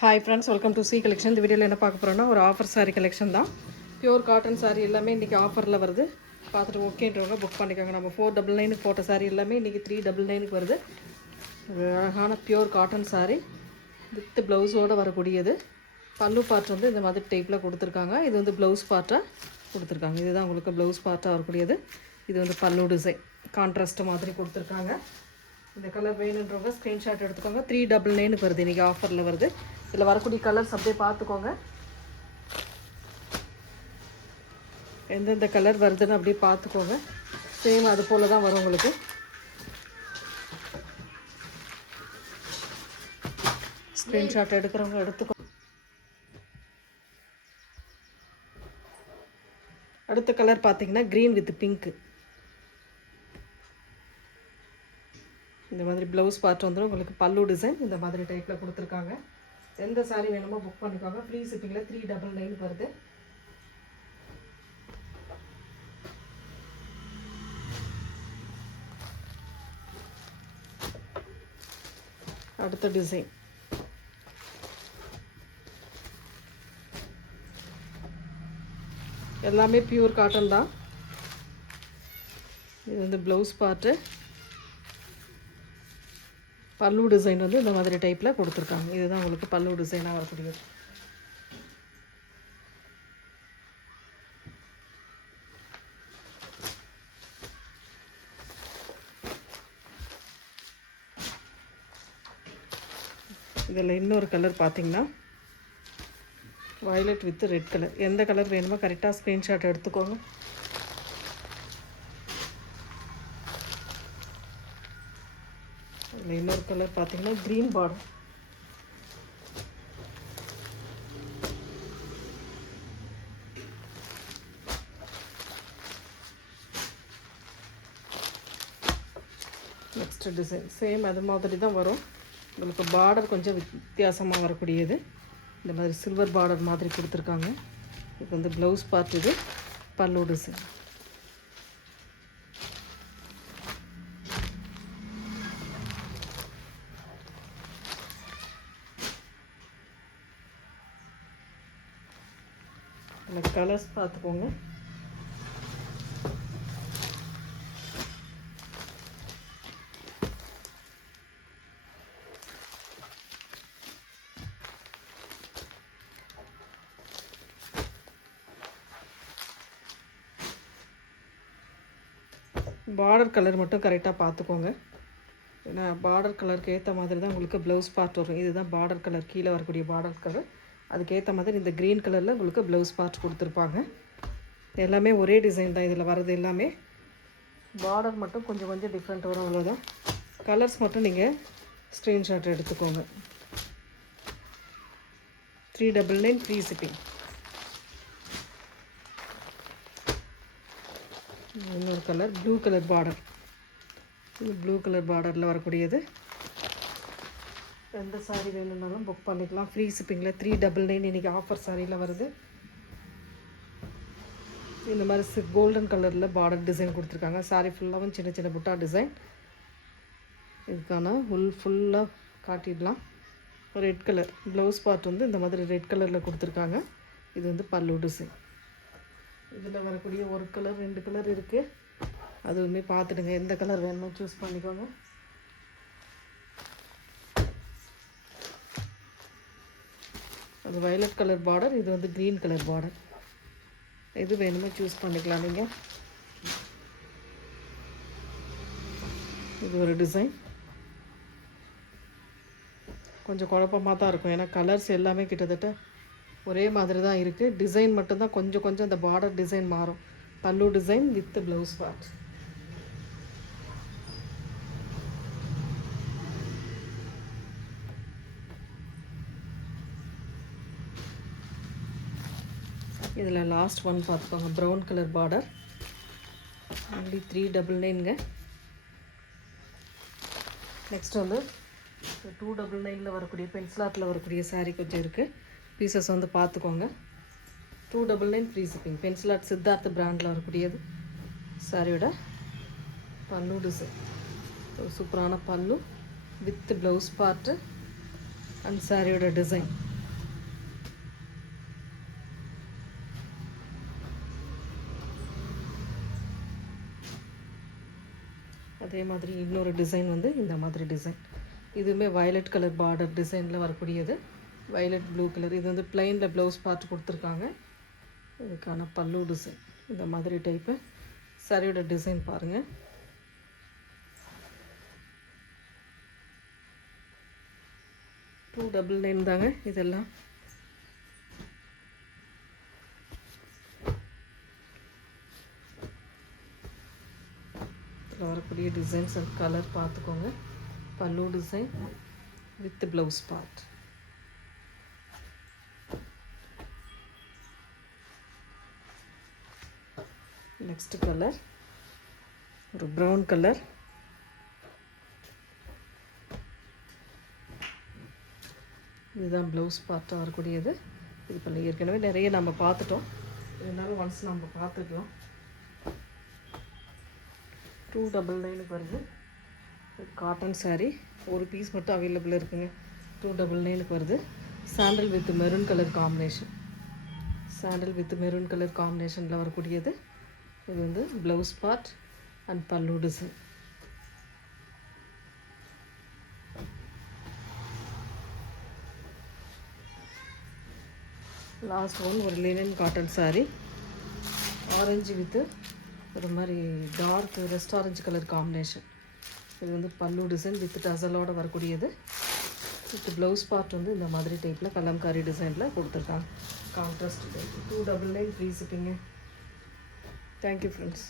Hi friends, welcome to C collection. இந்த வீடியோவில் என்ன பார்க்க போகிறோன்னா ஒரு ஆஃபர் சாரீ கலெக்ஷன் தான். பியூர் காட்டன் சாரீ எல்லாமே இன்றைக்கி ஆஃபரில் வருது. பார்த்துட்டு ஓகேன்றவங்க புக் பண்ணிக்கோங்க. நம்ம 499 போட்ட சாரீ எல்லாமே இன்றைக்கி 399 வருது. ஒரு அழகான பியூர் காட்டன் சாரீ வித் ப்ளவுஸோடு வரக்கூடியது. பல்லு பார்ட் வந்து இந்த மாதிரி டைப்பில் கொடுத்துருக்காங்க. இது வந்து ப்ளவுஸ் பார்ட்டாக கொடுத்துருக்காங்க. இதுதான் உங்களுக்கு ப்ளவுஸ் பார்ட்டாக வரக்கூடியது. இது வந்து பல்லு டிசைன் கான்ட்ராஸ்ட்டு மாதிரி கொடுத்துருக்காங்க. இந்த கலர் வேணுன்றவங்க ஸ்க்ரீன்ஷாட் எடுத்துக்கோங்க. 399 வருது, இன்றைக்கி ஆஃபரில் வருது. இதில் வரக்கூடிய கலர்ஸ் அப்படியே பார்த்துக்கோங்க. எந்தெந்த கலர் வருதுன்னு அப்படியே பார்த்துக்கோங்க. சேம் அது போல் தான் வரும் உங்களுக்கு. ஸ்க்ரீன்ஷாட் எடுக்கிறவங்க எடுத்துக்கோ. அடுத்த கலர் பார்த்தீங்கன்னா க்ரீன் வித் பிங்க்கு. இந்த மாதிரி ப்ளவுஸ் பார்ட் வந்துடும் உங்களுக்கு. பல்லு டிசைன் இந்த மாதிரி டைப்பில் கொடுத்துருக்காங்க. எந்த சாரீ வேணுமோ புக் பண்ணிக்கோங்க. ஃப்ரீ ஷிப்பிங்கில் 399 வருது. அடுத்த டிசைன் எல்லாமே பியூர் காட்டன் தான். இது வந்து ப்ளவுஸ் பார்ட்டு. பல்லு டிசைன் வந்து இந்த மாதிரி டைப்பில் கொடுத்துருக்காங்க. இதுதான் உங்களுக்கு பல்லு டிசைனாக வரக்கூடியது. இதில் இன்னொரு கலர் பார்த்தீங்கன்னா வயலட் வித் ரெட் கலர். எந்த கலர் வேணுமோ கரெக்டாக ஸ்க்ரீன்ஷாட் எடுத்துக்கோங்க. இதில் இன்னொரு கலர் பார்த்தீங்கன்னா green border. Next design same அது மாதிரி தான் வரும். உங்களுக்கு பார்டர் கொஞ்சம் வித்தியாசமாக வரக்கூடியது. இந்த மாதிரி சில்வர் பார்டர் மாதிரி கொடுத்துருக்காங்க. இது வந்து ப்ளவுஸ் பார்ட். இது பல்லு டிசைன். இந்த கலர்ஸ் பார்த்துக்கோங்க. பார்டர் கலர் மட்டும் கரெக்டாக பார்த்துக்கோங்க. ஏன்னா பார்டர் கலருக்கு ஏற்ற மாதிரி தான் உங்களுக்கு ப்ளவுஸ் பார்ட் வரும். இதுதான் பார்டர் கலர், கீழே வரக்கூடிய பார்டர் கலர். அதுக்கேற்ற மாதிரி இந்த க்ரீன் கலரில் உங்களுக்கு ப்ளவுஸ் பார்ட் கொடுத்துருப்பாங்க. எல்லாமே ஒரே டிசைன் தான் இதில் வர்றது. எல்லாமே பார்டர் மட்டும் கொஞ்சம் கொஞ்சம் டிஃப்ரெண்ட் வரும், அவ்வளோதான். கலர்ஸ் மட்டும் நீங்கள் ஸ்க்ரீன்ஷாட் எடுத்துக்கோங்க. 399 ஃப்ரீ ஷிப்பிங். இன்னொரு கலர் ப்ளூ கலர் பார்டர். இது ப்ளூ கலர் பார்டரில் வரக்கூடியது. எந்த சாரீ வேணும்னாலும் புக் பண்ணிக்கலாம். ஃப்ரீ ஷிப்பிங்கில் 399 இன்றைக்கி ஆஃபர் சாரியில் வருது. இந்த மாதிரி கோல்டன் கலரில் பார்டர் டிசைன் கொடுத்துருக்காங்க. சாரீ ஃபுல்லாகவும் சின்ன சின்ன புட்டா டிசைன். இதுக்கான ஃபுல்லாக காட்டிடலாம். ரெட் கலர் ப்ளவுஸ் பார்ட் வந்து இந்த மாதிரி ரெட் கலரில் கொடுத்துருக்காங்க. இது வந்து பல்லு டிசைன். இதில் வரக்கூடிய ஒரு கலர் 2 கலர் இருக்குது. அதுவுமே பார்த்துடுங்க. எந்த கலர் வேணுமோ சூஸ் பண்ணிக்கோங்க. அது வயலட் கலர் பார்டர். இது வந்து க்ரீன் கலர் பார்டர். எது வேணுமோ சூஸ் பண்ணிக்கலாம் நீங்கள். இது ஒரு டிசைன். கொஞ்சம் குழப்பமாக தான் இருக்கும். ஏன்னா கலர்ஸ் எல்லாமே கிட்டத்தட்ட ஒரே மாதிரி தான் இருக்குது. டிசைன் மட்டும்தான் கொஞ்சம் கொஞ்சம் அந்த பார்டர் டிசைன் மாறும். Pallu design with blouse part. இதில் லாஸ்ட் ஒன் பார்த்துக்கோங்க. Brown colour border. ஒன்லி 399ங்க. நெக்ஸ்ட் வந்து 299 வரக்கூடிய பென்சில் ஆர்ட்டில் வரக்கூடிய சாரீ கொஞ்சம் இருக்குது. பீசஸ் வந்து பார்த்துக்கோங்க. 299 free shipping. Pencil art Siddharth பிராண்டில் வரக்கூடியது. சாரியோட பல்லு டிசைன். சூப்பரான பல்லு வித் ப்ளவுஸ் பார்ட்டு அண்ட் சாரியோட டிசைன். அதே மாதிரி இன்னொரு டிசைன் வந்து இந்த மாதிரி டிசைன். இதுவுமே வயலட் கலர் பார்டர் டிசைனில் வரக்கூடியது. Violet blue colour. இது வந்து பிளைனில் ப்ளவுஸ் பார்த்து கொடுத்துருக்காங்க. இதுக்கான பல்லு டிசைன் இந்த மாதிரி டைப்பு. சாரியோட டிசைன் பாருங்கள். $299 தாங்க இதெல்லாம். இதில் வரக்கூடிய டிசைன்ஸ் அண்ட் கலர் பார்த்துக்கோங்க. பல்லு design with blouse part. Next colour ஒரு ப்ரௌன் கலர். இதுதான் ப்ளவுஸ் பார்ட்டாக வரக்கூடியது. இது இப்போ ஏற்கனவே நிறைய நம்ம பார்த்துட்டோம், இருந்தாலும் ஒன்ஸ் நம்ம பார்த்துக்கலாம். $299 வருது. காட்டன் சாரீ ஒரு பீஸ் மட்டும் அவைலபிள் இருக்குங்க. $299 வருது. Sandal with maroon colour combination. Sandal with maroon colour காம்பினேஷனில் வரக்கூடியது. இது வந்து ப்ளவுஸ் பார்ட் அண்ட் பல்லு டிசைன். லாஸ்ட் ஒன் ஒரு linen cotton sari. Orange with ஒரு மாதிரி dark rust orange colour combination. இது வந்து பல்லு டிசைன் வித் டசலோடு வரக்கூடியது. வித் ப்ளவுஸ் பார்ட் வந்து இந்த மாதிரி டைப்பில் கலம்காரி டிசைனில் கொடுத்துருக்காங்க. Contrast type. $299 ஃப்ரீ ஷிப்பிங்க. Thank you friends.